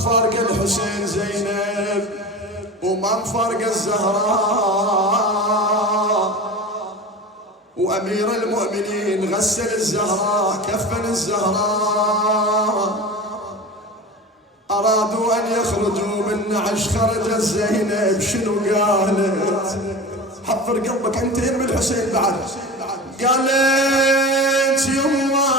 مفارق الحسين زينب وما مفارق الزهراء، وأمير المؤمنين غسل الزهراء كفن الزهراء. أرادوا أن يخرجوا من نعش خرجت زينب شنو قالت؟ حضر قلبك انتين من الحسين بعد. قالت يما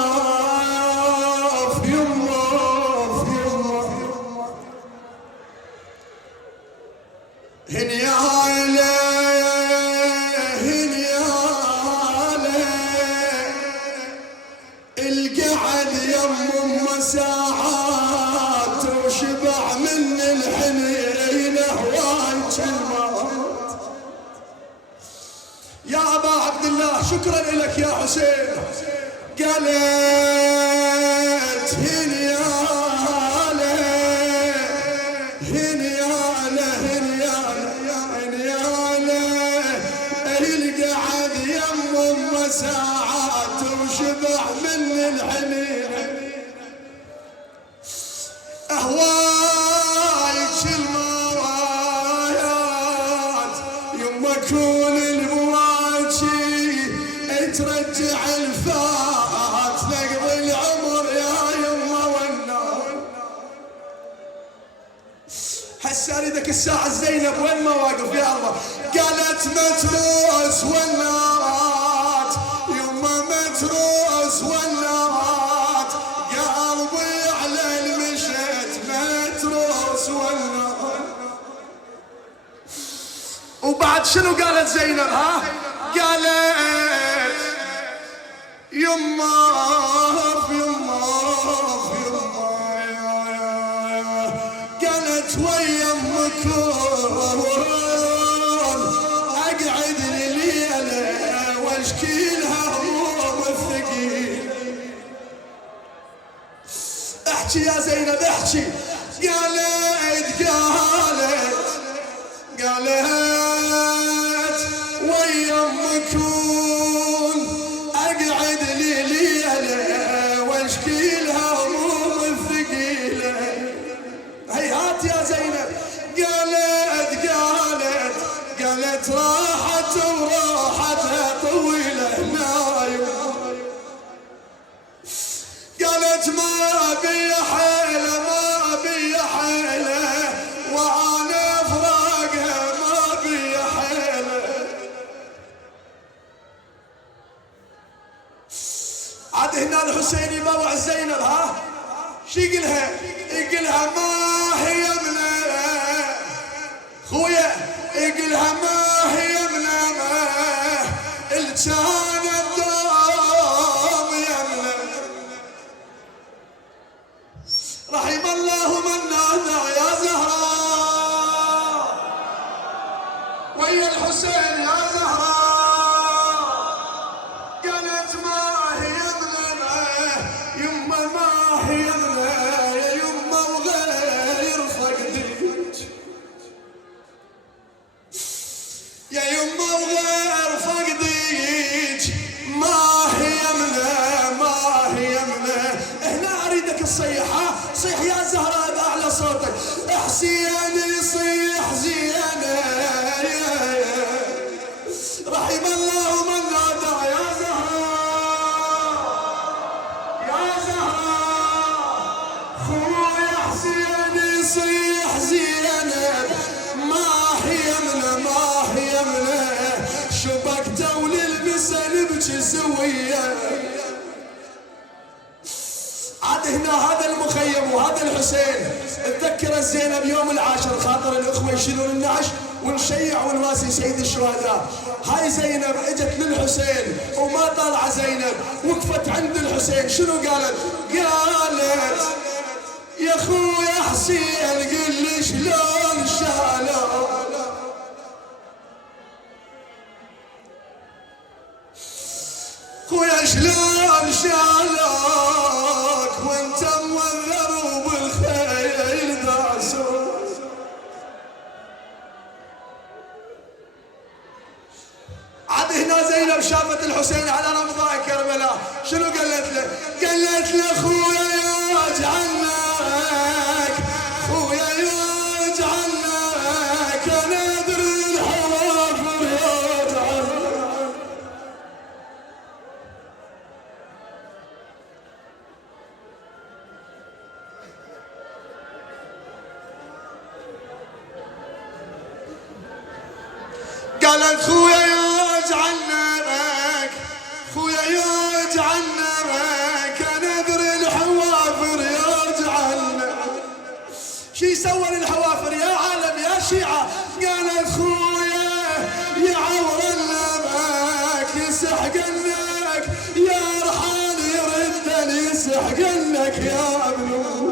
القعد يم ساعات وشبع من الحنين هواك الموت. يا أبا عبد الله شكرا لك يا حسين. قالت هنيالة هنيالة هنيالة هنيالة القعد يم ساعات وشبع من الحنين أهوايك المرايات يما كون البواجي ترجع الفات نقضي العمر يا يما والنار. هسه اريدك الساعة زينب وين ما واقف يا الله. قالت متروس والنارات يما متروس والنارات قلبي على المشيت متروس والنارات. وبعد شنو قالت زينب ها؟ قالت يما يما قالت ويا امكم اقعد لليله واشكي لها هموم الثقيل. احكي يا زينب احكي. قالت ويا امكم اقعد لليله واشكي لها هموم الثقيله. هيهات يا زينب. قالت راحت وراحتها طويله نايم. قالت ما بي حيله ما بي حيله وانا فراقها ما بي حيله. عاد هنا الحسين يبوع زينب ها شي يقلها؟ يقلها ما هي منه خويا يقلها ما هي منه الجان الدوم يمنه. رحم الله من نادى يا زهراء ويا الحسين يا زهراء. قالت ما هي منه يما ما هي منه يا يما وغير فقدك يا يما وغير فقدك ما هي منه ما هي منه. هنا اريدك تصيح صيح يا زهراء باعلى صوتك. حسين صيح زينه رحم الله من نادى يا زهراء يا زهراء. خويا حسين صيح زينب ما هي منه ما هي منه شبكته وللمسن بجزويه. عاد هنا هذا المخيم وهذا الحسين تذكر زينب يوم العاشر خاطر الاخوه يشيلون النعش ونشيع ونواسي سيد الشهداء. هاي زينب اجت للحسين وما طالعه زينب وقفت عند الحسين شنو قالت؟ قالت يا خويا حسين قل لي شلون شالوا خويا شلون شالوك وانت موذر وبالخيل داسوك. عاد هنا زينب شافت الحسين على رمضاء كربلاء شنو قالت له؟ قالت له خويا يا جعلناك قالت خويا يجعل نارك، خويا يجعل نارك، انا ادري الحوافر يجعل نارك. شي سوى للحوافر يا عالم يا شيعة؟ قالت خويا يعور النارك، يسحقنك يا رحال يرد يسحقنك يا ابن